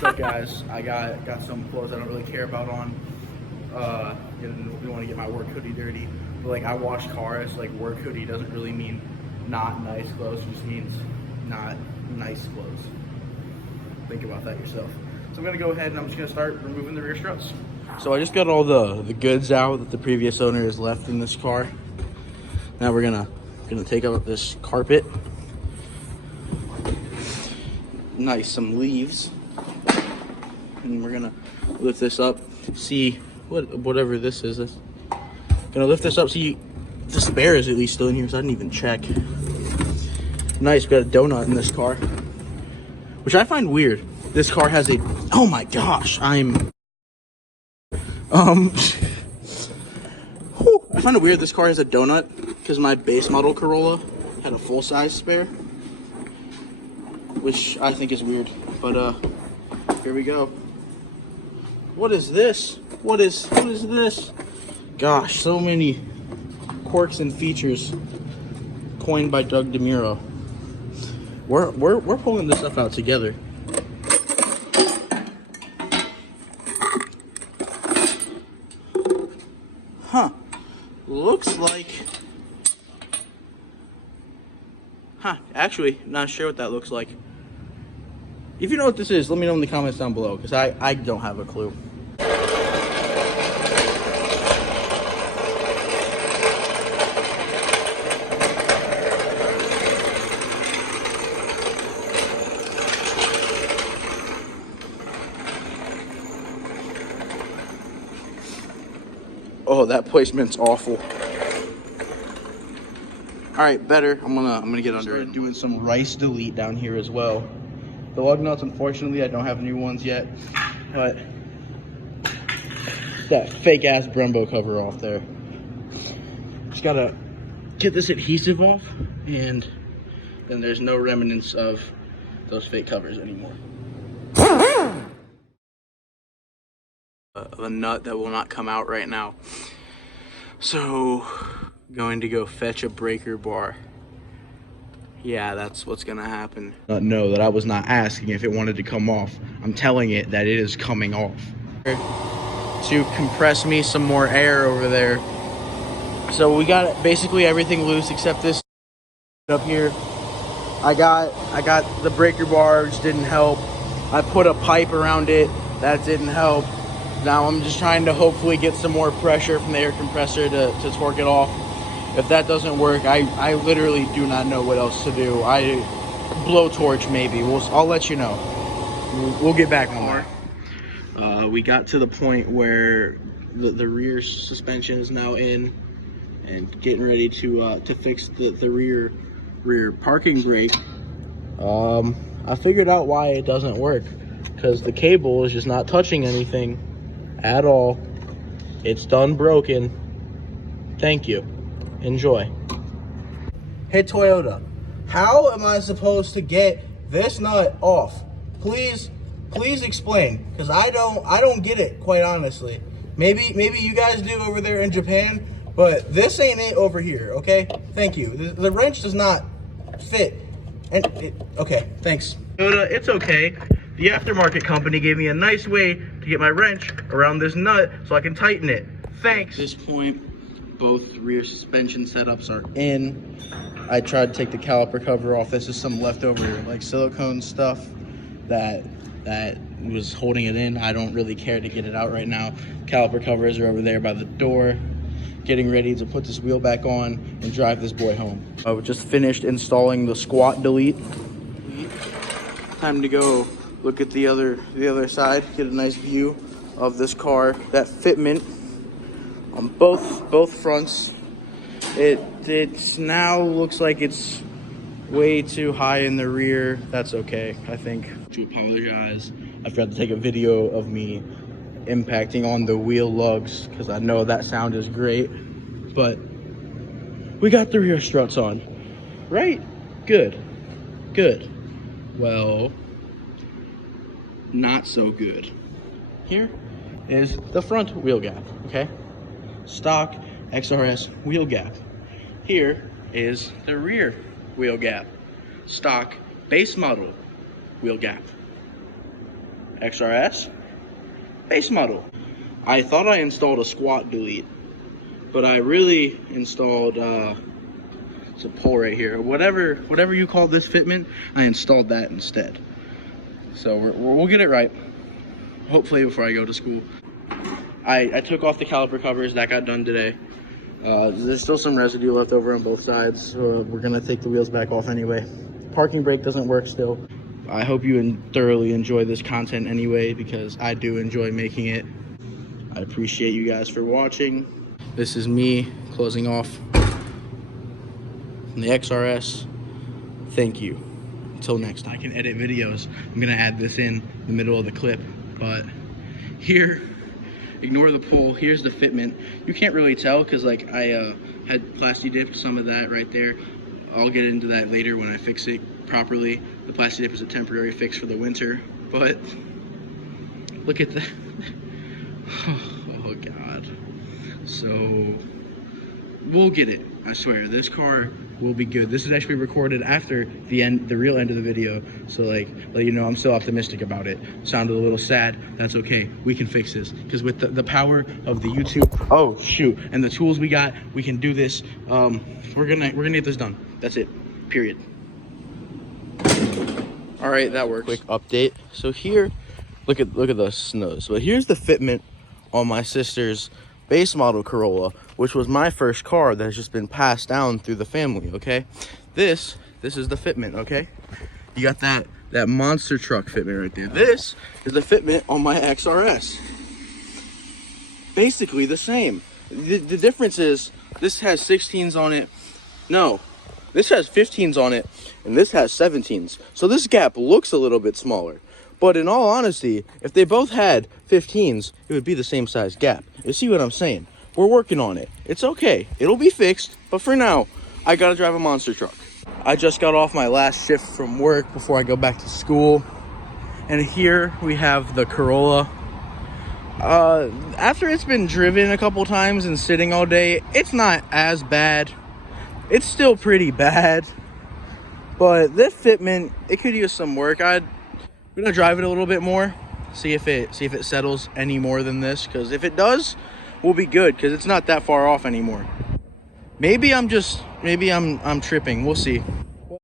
So guys, I got some clothes I don't really care about on. You don't want to get my work hoodie dirty. But like, I wash cars. Like, work hoodie doesn't really mean not nice clothes. It just means not nice clothes. Think about that yourself. So I'm gonna go ahead and I'm just gonna start removing the rear struts. So I just got all the goods out that the previous owner has left in this car. Now we're gonna take out this carpet. Nice, some leaves. And we're gonna lift this up, see whatever this is. Gonna lift this up, see the spare is at least still in here, so I didn't even check. Nice, we got a donut in this car, which I find weird. This car has a, oh my gosh, I find it weird this car has a donut because my base model Corolla had a full-size spare, which I think is weird, but here we go. What is this? What is this? Gosh, so many quirks and features coined by Doug DeMuro. We're pulling this stuff out together. Huh. Looks like... Huh. Actually, not sure what that looks like. If you know what this is, let me know in the comments down below, because I don't have a clue. Oh, that placement's awful. All right, better. I'm gonna get under it. Doing some rice delete down here as well. The lug nuts, unfortunately, I don't have new ones yet, but that fake ass Brembo cover off there. Just gotta get this adhesive off, and then there's no remnants of those fake covers anymore. A nut that will not come out right now. So, going to go fetch a breaker bar. Yeah, that's what's gonna happen. No, that I was not asking if it wanted to come off. I'm telling it that it is coming off. To compress me some more air over there. So we got basically everything loose except this up here. I got the breaker bar, which didn't help. I put a pipe around it, that didn't help. Now I'm just trying to hopefully get some more pressure from the air compressor to torque it off. If that doesn't work, I literally do not know what else to do. Blowtorch maybe. I'll let you know. We'll get back on that. We got to the point where the rear suspension is now in and getting ready to fix the rear parking brake. I figured out why it doesn't work, because the cable is just not touching anything at all. It's done broken. Thank you. Enjoy. Hey Toyota, how am I supposed to get this nut off? Please explain, because I don't get it, quite honestly. Maybe you guys do over there in Japan, but this ain't it over here, okay? Thank you. The wrench does not fit. And okay, thanks. Toyota, it's okay. The aftermarket company gave me a nice way to get my wrench around this nut so I can tighten it. Thanks. At this point, both rear suspension setups are in. I tried to take the caliper cover off. This is some leftover like silicone stuff that was holding it in. I don't really care to get it out right now. Caliper covers are over there by the door. Getting ready to put this wheel back on and drive this boy home. I just finished installing the squat delete. Time to go look at the other side, get a nice view of this car. That fitment on both fronts, it now looks like it's way too high in the rear. That's okay, I think. To apologize, I forgot to take a video of me impacting on the wheel lugs, because I know that sound is great, but we got the rear struts on, right? Good. Well, not so good. Here is the front wheel gap, okay? Stock XRS wheel gap. Here is the rear wheel gap. Stock base model wheel gap. XRS, base model. I thought I installed a squat delete, but I really installed it's a pull right here. Whatever you call this fitment, I installed that instead. So we'll get it right, hopefully before I go to school. I took off the caliper covers. That got done today. There's still some residue left over on both sides, so we're gonna take the wheels back off anyway. Parking brake doesn't work still. I hope you thoroughly enjoy this content anyway, because I do enjoy making it. I appreciate you guys for watching. This is me closing off the XRS. Thank you. Until next time. I can edit videos. I'm gonna add this in the middle of the clip, but here, ignore the pole. Here's the fitment. You can't really tell because like I had plasti dipped some of that right there. I'll get into that later when I fix it properly. The plasti dip is a temporary fix for the winter, but look at that. Oh God. So we'll get it. I swear, this car will be good. This is actually recorded after the real end of the video. So like, let you know I'm still optimistic about it. Sounded a little sad. That's okay. We can fix this because with the power of the YouTube, oh shoot, and the tools we got, we can do this. We're gonna get this done. That's it. Period. All right, that works. Quick update. So here, look at the snows. But here's the fitment on my sister's base model Corolla, which was my first car that has just been passed down through the family. Okay, this is the fitment. Okay, you got that monster truck fitment right there. This is the fitment on my XRS. Basically the same. The difference is this has 16s on it. No, this has 15s on it, and this has 17s. So this gap looks a little bit smaller. But in all honesty, if they both had 15s, it would be the same size gap. You see what I'm saying? We're working on it. It's okay. It'll be fixed. But for now, I gotta drive a monster truck. I just got off my last shift from work before I go back to school. And here we have the Corolla. After it's been driven a couple times and sitting all day, it's not as bad. It's still pretty bad. But this fitment, it could use some work. I'm gonna drive it a little bit more, see if it settles any more than this, because if it does, we'll be good, because it's not that far off anymore. Maybe I'm tripping. We'll see.